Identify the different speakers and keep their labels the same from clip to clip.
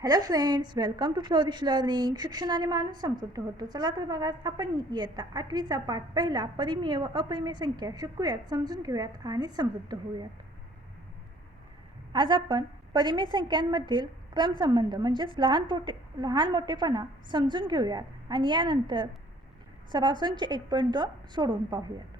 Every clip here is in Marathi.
Speaker 1: Hello friends welcome to flourish learning शिक्षणाने माणूस समृद्ध होतो. चला तर बघा आपण इयत्ता आठवीचा पाठ पहिला परिमेय व अपरिमेय संख्या शिकूयात समजून घेऊयात आणि समृद्ध होऊयात. आज आपण परिमेय संख्यांमधील क्रमसंबंध म्हणजेच लहान मोठे लहान मोठेपणा समजून घेऊयात आणि यानंतर सरासंच एक पॉईंट दोन सोडवून पाहूयात.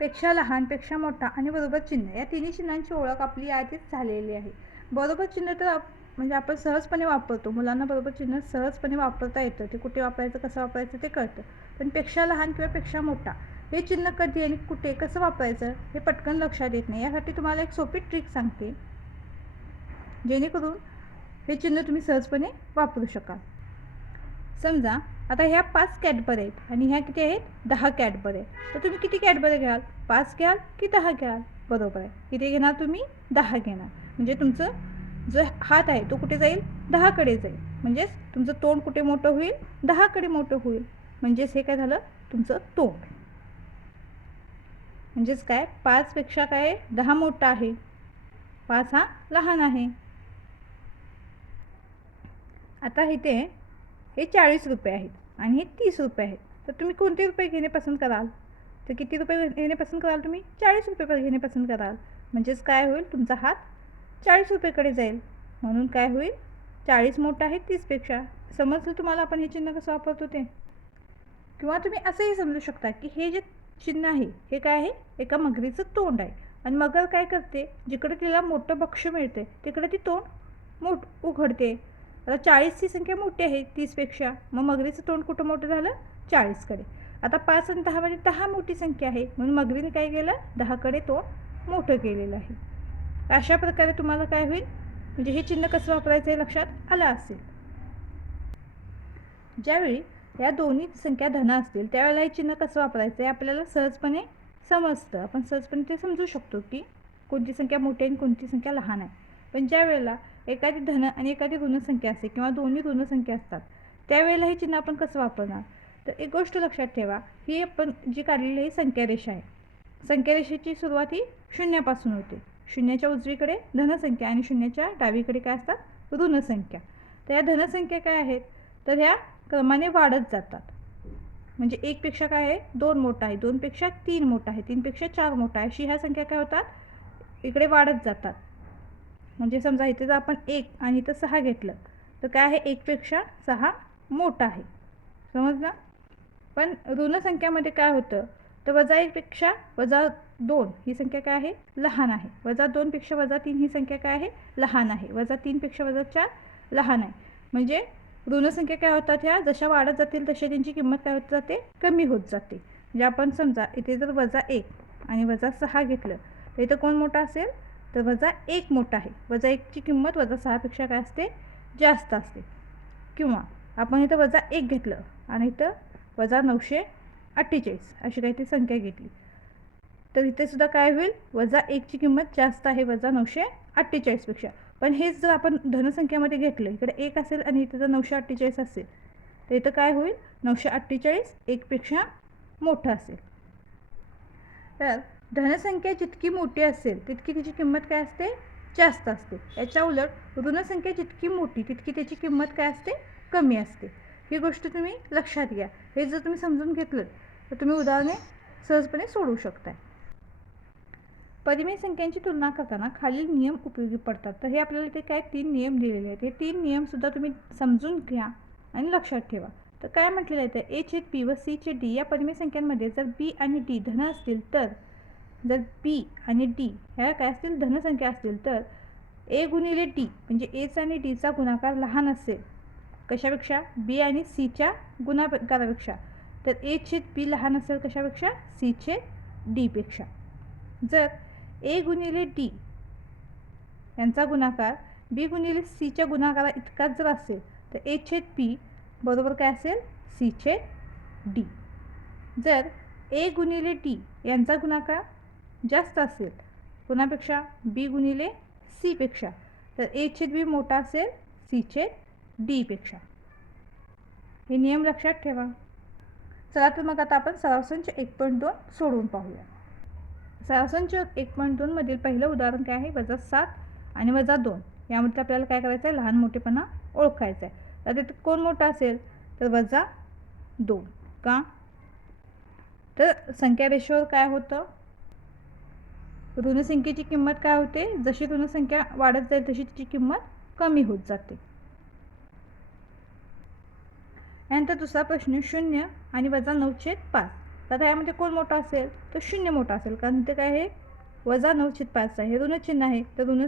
Speaker 1: पेक्षा लहानपेक्षा मोठा आणि बरोबर चिन्ह या तिन्ही चिन्हांची ओळख आपली आधीच झालेली आहे. बरोबर चिन्ह तर आप म्हणजे आपण सहजपणे वापरतो. मुलांना बरोबर चिन्ह सहजपणे वापरता येतं. ते कुठे वापरायचं कसं वापरायचं ते कळतं. पण पेक्षा लहान किंवा पेक्षा मोठा हे चिन्ह कधी आणि कुठे कसं वापरायचं हे पटकन लक्षात येत नाही. यासाठी तुम्हाला एक सोपी ट्रिक सांगते. जेणेकरून हे चिन्ह तुम्ही सहजपणे वापरू शकाल. समजा आता ह्या पाच कॅडबर आहेत आणि ह्या किती आहेत? दहा कॅडबर आहेत. तर तुम्ही किती कॅडबर घ्याल? पाच घ्याल की दहा घ्याल? बरोबर आहे. किती घेणार तुम्ही दहा घेणार. म्हणजे तुमचं जो हात आहे तो कुठे जाईल? दहाकडे जाईल. म्हणजेच तुमचं तोंड कुठे मोठं होईल? दहाकडे मोठं होईल. म्हणजेच हे काय झालं? तुमचं तोंड. म्हणजेच काय? पाचपेक्षा काय? दहा मोठा आहे. पाच हा लहान आहे. आता इथे हे चाळीस रुपये आहेत आणि हे तीस रुपये आहेत. तर तुम्ही कोणते रुपये घेणे पसंत कराल? तर किती रुपये घेणे पसंत कराल तुम्ही? चाळीस रुपये घेणे पसंत कराल. म्हणजेच काय होईल? तुमचा हात चाळीस रुपयेकडे जाईल. म्हणून काय होईल? चाळीस मोठं आहे तीसपेक्षा. समजलं तुम्हाला आपण हे चिन्ह कसं वापरतो ते? किंवा तुम्ही असंही समजू शकता की हे जे चिन्ह आहे हे काय आहे? एका मगरीचं तोंड आहे. आणि मगर काय करते? जिकडे तिला मोठं भक्ष मिळते तिकडे ती तोंड मोठ उघडते. आता चाळीसची संख्या मोठी आहे तीसपेक्षा. मग मगरीचं तोंड कुठं मोठं झालं? चाळीसकडे. आता पाच आणि दहामध्ये म्हणजे दहा मोठी संख्या आहे. म्हणून मगरीने काय केलं? दहाकडे तोंड मोठं केलेलं आहे. अशा प्रकारे तुम्हाला काय होईल? म्हणजे हे चिन्ह कसं वापरायचं हे लक्षात आलं असेल. ज्यावेळी या दोन्ही संख्या धन असतील त्यावेळेला हे चिन्ह कसं वापरायचं हे आपल्याला सहजपणे समजतं. आपण सहजपणे ते समजू शकतो की कोणती संख्या मोठी आहे आणि कोणती संख्या लहान आहे. पण ज्या वेळेला एखादी धन आणि एखादी ऋणसंख्या असते किंवा दोन्ही ऋणसंख्या असतात त्यावेळेला हे चिन्ह आपण कसं वापरणार? तर एक गोष्ट लक्षात ठेवा ही आपण जी काढलेली ही संख्यारेषा आहे. संख्यारेषेची सुरुवात ही शून्यापासून होते. शून्याच्या उजवीकडे धनसंख्या आणि शून्याच्या डावीकडे काय असतात? ऋणसंख्या तर या धनसंख्या काय आहेत? तर ह्या क्रमाने वाढत जातात. म्हणजे एकपेक्षा काय आहे? दोन मोठा आहे. दोनपेक्षा तीन मोठा आहे. तीनपेक्षा चार मोठा आहे. अशी ह्या संख्या काय होतात? इकडे वाढत जातात. म्हणजे समजा इथे जर आपण एक आणि इथं सहा घेतलं तर काय आहे? एकपेक्षा सहा मोठा आहे. समजलं? पण ऋणसंख्यामध्ये काय होतं? तर वजा एकपेक्षा वजा दोन ही संख्या काय आहे? लहान आहे. वजा दोनपेक्षा वजा तीन ही संख्या काय आहे? लहान आहे. वजा तीनपेक्षा वजा चार लहान आहे. म्हणजे ऋणसंख्या काय होतात ह्या? जशा वाढत जातील तशा त्यांची किंमत काय होत जाते? कमी होत जाते. म्हणजे आपण समजा इथे जर वजा एक आणि वजा सहा घेतलं तर इथं कोण मोठा असेल? तर वजा एक मोठा आहे. वजा एकची किंमत वजा सहापेक्षा काय असते? जास्त असते. किंवा आपण इथं वजा एक घेतलं आणि इथं वजा नऊशे अठ्ठेचाळीस अशी काही ती संख्या घेतली. तर इथेसुद्धा काय होईल? वजा एकची किंमत जास्त आहे वजा नऊशे अठ्ठेचाळीसपेक्षा पण हेच जर आपण धनसंख्यामध्ये घेतलं इकडे एक असेल आणि इथं जर नऊशे अठ्ठेचाळीस असेल तर इथं काय होईल? नऊशे अठ्ठेचाळीस एकपेक्षा मोठं असेल. तर धनसंख्या जितकी मोठी असेल तितकी तिची किंमत काय असते? जास्त असते. याच्या उलट ऋणसंख्या जितकी मोठी तितकी त्याची किंमत काय असते? कमी असते. ही गोष्ट तुम्ही लक्षात घ्या. हे जर तुम्ही समजून घेतलं तर तुम्ही उदाहरणे सहजपणे सोडवू शकताय. परिमेय संख्यांची तुलना करताना खालील नियम उपयोगी पडतात. तर हे आपल्याला इथे काय तीन नियम दिलेले आहेत. हे तीन नियमसुद्धा तुम्ही समजून घ्या आणि लक्षात ठेवा. तर काय म्हटलेलं आहे तर ए छेद पी व सी छेद डी या परिमेय संख्यांमध्ये जर बी आणि डी धन असतील तर जर बी आणि डी ह्या काय असतील? धनसंख्या असतील तर ए गुणिले डी म्हणजे एचा आणि डीचा गुणाकार लहान असेल. कशापेक्षा? बी आणि सीच्या गुणाकारापेक्षा. तर ए छेद बी लहान असेल कशापेक्षा? सी छेद डीपेक्षा जर ए गुणिले डी. यांचा गुणाकार बी गुणिले सीच्या गुणाकारा इतकाच जर असेल तर ए छेद पी बरोबर काय असेल? सी छेद डी. जर ए गुणिले डी यांचा गुणाकार जास्त असेल कोणापेक्षा? बी गुणिले सीपेक्षा तर ए छेद बी मोठा असेल सी छेद डीपेक्षा हे नियम लक्षात ठेवा. चला तर मग आता आपण सरासंच एक पॉईंट दोन सोडवून पाहूया. सरासंच एक पॉईंट दोनमधील पहिलं उदाहरण काय आहे? वजा सात आणि वजा दोन. यामध्ये आपल्याला काय करायचं आहे लहान मोठेपणा ओळखायचा आहे तर तिथे कोण मोठा असेल? तर वजा दोन. का? तर संख्या रेषेवर काय होतं? ऋणसंख्येची किंमत काय होते? जशी ऋणसंख्या वाढत जाईल तशी तिची किंमत कमी होत जाते. यानंतर दुसरा प्रश्न शून्य आणि वजा नऊ छेद पाच. तर यामध्ये कोण मोठा असेल? तर शून्य मोठा असेल. कारण ते काय आहे? वजा नऊ छेद पाच आहे. हे ऋणचिन्ह आहे. तर ऋण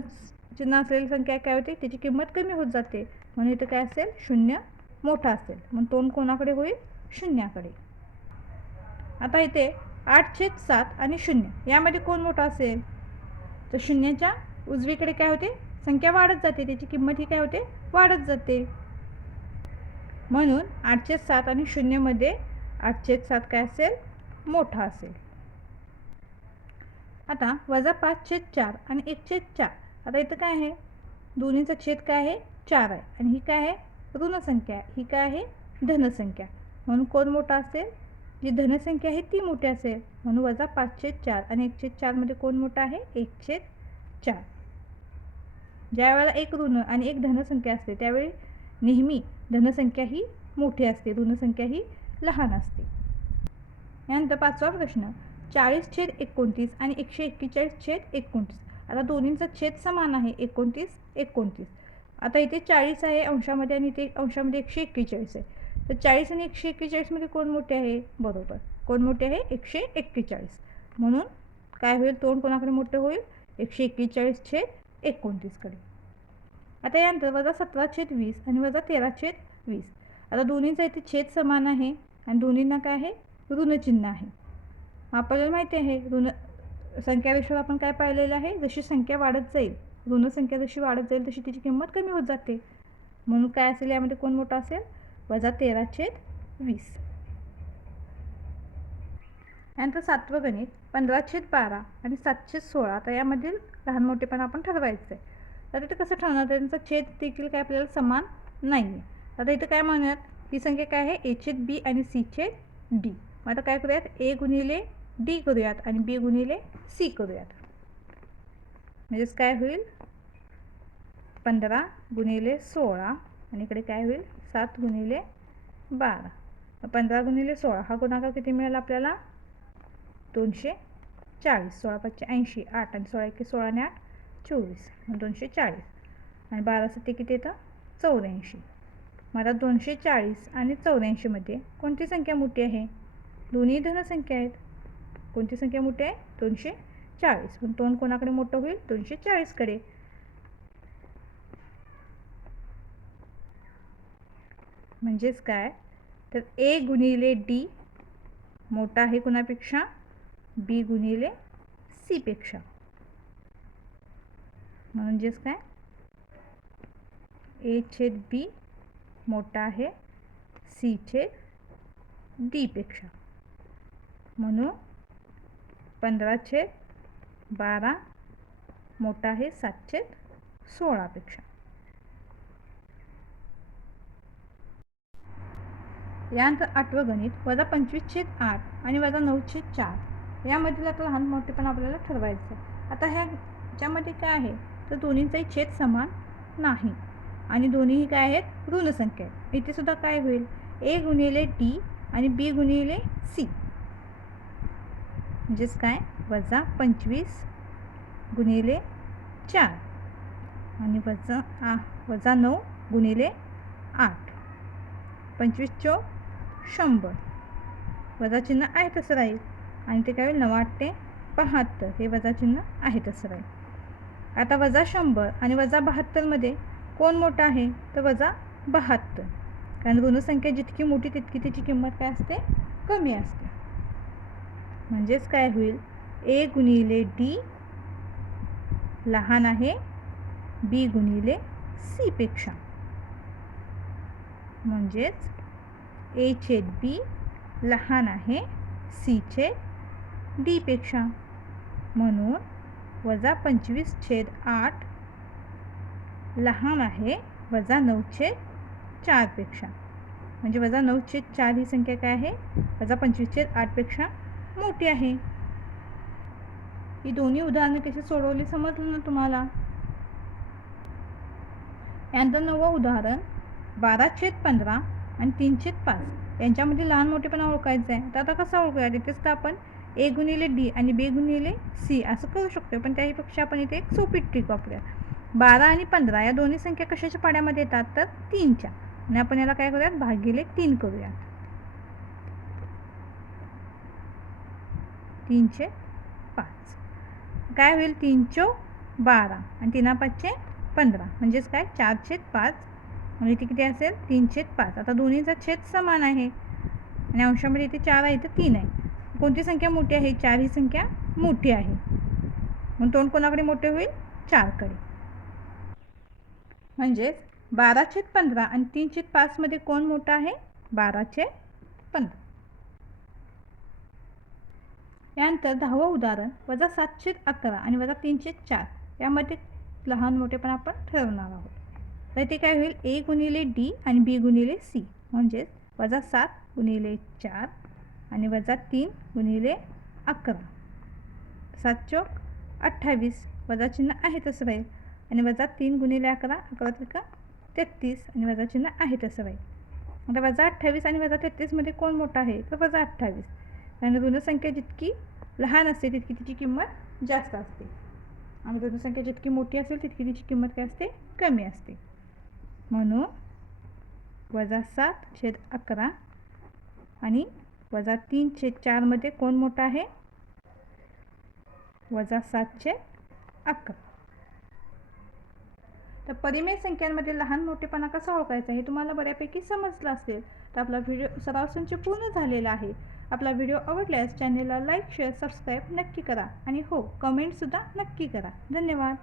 Speaker 1: चिन्ह असलेली संख्या काय होते? त्याची किंमत कमी होत जाते. म्हणून इथं काय असेल? शून्य मोठा असेल. मग तोंड कोणाकडे होईल? शून्याकडे. आता इथे आठ छेद सात आणि शून्य. यामध्ये कोण मोठा असेल? तर शून्याच्या उजवीकडे काय होते? संख्या वाढत जाते. त्याची किंमत ही काय होते? वाढत जाते. म्हणून आठशे सात आणि शून्यमध्ये आठशे सात काय असेल? मोठा असेल. आता वजा पाच छेद चार आणि एक छेद चार. आता इथं काय आहे? दोन्हीचा छेद काय आहे? चार आहे. आणि ही काय आहे? ऋणसंख्या ही काय आहे? धनसंख्या म्हणून कोण मोठा असेल? जी धनसंख्या आहे ती मोठी असेल. म्हणून वजा पाच छेद चार आणि एक छेद चारमध्ये कोण मोठा आहे? एक छेद चार. ज्या वेळेला एक ऋण आणि एक धनसंख्या असते त्यावेळी नेहमी धनसंख्या ही मोठी असते. ऋणसंख्या ही लहान असते. यानंतर पाचवा प्रश्न. चाळीस छेद एकोणतीस आणि एकशे एक्केचाळीस छेद एकोणतीस. आता दोन्हींचा छेद समान आहे. एकोणतीस एकोणतीस. आता इथे चाळीस आहे अंशामध्ये आणि इथे अंशामध्ये एकशे एक्केचाळीस आहे. तर चाळीस आणि एकशे एक्केचाळीसमध्ये कोण मोठे आहे? बरोबर. कोण मोठे आहे? एकशे एक्केचाळीस. म्हणून काय होईल? तोंड कोणाकडे मोठे होईल? एकशे एक्केचाळीस छेद एकोणतीसकडे. आता यानंतर वजा सतरा छेद वीस आणि वजा तेरा छेद वीस. आता दोन्हींचा इथे छेद समान आहे. आणि दोन्हींना काय आहे? ऋणचिन्ह आहे. आपल्याला माहिती आहे ऋण संख्या आपण काय पाहिलेलं आहे? जशी संख्या वाढत जाईल ऋणसंख्या जशी वाढत जाईल तशी तिची किंमत कमी होत जाते. म्हणून काय असेल यामध्ये कोण मोठा असेल? वजा तेरा छेद वीस. यानंतर सातवं गणित पंधरा छेद बारा आणि सातशे सोळा. तर यामधील लहान मोठेपणा आपण ठरवायचं आहे तर इथं कसं ठरवणार त्यांचा छेद देखील काय आपल्याला समान नाही आहे आता इथं काय म्हणूयात? ही संख्या काय आहे? ए छेद बी आणि सी छेद डी. मग आता काय करूयात? ए गुणिले डी करूयात आणि बी गुणिले सी करूयात. म्हणजेच काय होईल? पंधरा गुणिले सोळा आणि इकडे काय होईल? सात गुणिले बारा. पंधरा गुणिले सोळा हा गुणाकार किती मिळेल आपल्याला? दोनशे चाळीस. सोळा पाचशे ऐंशी आठ आणि सोळा एके सोळा आणि आठ चोवीस. दोनशे चाळीस. आणि बारा सत्ते किती येतं? चौऱ्याऐंशी. मला दोनशे चाळीस आणि चौऱ्याऐंशीमध्ये कोणती संख्या मोठी आहे? दोन्ही धनसंख्या आहेत. कोणती संख्या मोठी आहे? दोनशे चाळीस. पण तोंड कोणाकडे मोठं होईल? दोनशे चाळीसकडे म्हणजेच काय? तर ए गुणिले डी मोठा आहे कुणापेक्षा? बी गुणिले सीपेक्षा म्हणजेच काय? ए छेद बी मोठा आहे सी छेद डीपेक्षा म्हणून पंधरा छेद बारा मोठा आहे सातशे सोळापेक्षा यानंतर आठवं गणित वजा पंचवीस छेद आठ आणि वजा नऊ छेद चार. यामधील आता लहान मोठेपणा आपल्याला ठरवायचं आहे. आता ह्या ह्याच्यामध्ये काय आहे? तर दोन्हींचाही छेद समान नाही. आणि दोन्हीही काय आहेत? ऋणसंख्या आहेत. इथे सुद्धा काय होईल? ए गुणिले डी आणि बी गुणिले सी म्हणजेच काय? वजा पंचवीस गुणिले चार. आणि वजा आ वजा नऊ गुणिले आठ. पंचवीस चौ शंभर. वजा चिन्ह आहे तसं राहील. आणि ते काय होईल? नऊ आठ ते बहात्तर. हे वजा चिन्ह आहे तसं राहील. आता वजा शंभर आणि वजा बहात्तरमध्ये कोण मोठा आहे? तर वजा बहात्तर. कारण ऋणसंख्या जितकी मोठी तितकी त्याची किंमत काय असते? कमी असते. म्हणजेच काय होईल? ए गुणिले डी लहान आहे. बी गुणिले सीपेक्षा म्हणजेच ए छेद बी लहान आहे. सी छेद डीपेक्षा म्हणून वजा पंचवीस छेद आठ लहान आहे. वजा नऊ छेद चारपेक्षा म्हणजे वजा नऊ छेद चार ही संख्या काय आहे? वजा पंचवीस छेद आठपेक्षा मोठी आहे. ही दोन्ही उदाहरणे कशी सोडवली समजलं ना तुम्हाला? यानंतर नवं उदाहरण बारा छेद पंधरा आणि तीन छेद पाच. यांच्यामध्ये लहान मोठेपणा ओळखायचं आहे तर आता कसं ओळखूया? तिथेच तर आपण ए गुणिले डी आणि बी गुणिले सी असं करू शकतो पण त्याहीपेक्षा आपण इथे एक सोपी ट्रिक वापरूया. बारा आणि पंधरा या दोन्ही संख्या कशाच्या पाड्यामध्ये येतात? तर तीनच्या. आणि आपण याला काय करूयात? भागिले तीन करूयात. तीनशे पाच. काय होईल? तीनशे बारा आणि तिना पाचशे पंधरा. म्हणजेच काय? चारशे पाच. म्हणजे ते किती असेल? तीनशे पाच. आता दोन्हीचा छेद समान आहे. आणि अंशामध्ये इथे चार आहे तर तीन आहे. कोणती संख्या मोठी आहे? चार ही संख्या मोठी आहे. मग तोंड कोणाकडे मोठे होईल? चारकडे. म्हणजेच बाराशे पंधरा आणि तीनशे पाचमध्ये कोण मोठा आहे? बाराशे पंधरा. यानंतर दहावं उदाहरण वजा सातशे अकरा आणि वजा तीनशे चार यामध्ये लहान मोठेपण आपण ठरवणार आहोत. तर ते काय होईल? ए गुणिले डी आणि बी गुणिले सी म्हणजेच वजा सात गुणिले चार आणि वजा तीन गुणिले अकरा. सात चौक अठ्ठावीस. वजा चिन्ह आहे तसं राहील. आणि वजा तीन गुणिले अकरा अकरा त्रिका तेहतीस आणि वजा चिन्ह आहे तसं राहील. आता वजा अठ्ठावीस आणि वजा तेहतीसमध्ये कोण मोठा आहे? तर वजा अठ्ठावीस. कारण ऋणसंख्या जितकी लहान असते तितकी तिची किंमत जास्त असते. आणि ऋणसंख्या जितकी मोठी असेल तितकी तिची किंमत काय असते? कमी असते. म्हणून वजा सात छेद अकरा आणि वजा तीन छेद चारमध्ये कोण मोठा आहे? वजा सातशे अकरा. तर परिमेय संख्यांमध्ये लहान मोठेपणा कसा ओळखायचा हे तुम्हाला बऱ्यापैकी समजलं असेल. तर आपला व्हिडिओ सराव संच पूर्ण झालेला आहे. आपला व्हिडिओ आवडल्यास चॅनेलला लाईक शेअर सबस्क्राईब नक्की करा. आणि हो कमेंटसुद्धा नक्की करा. धन्यवाद.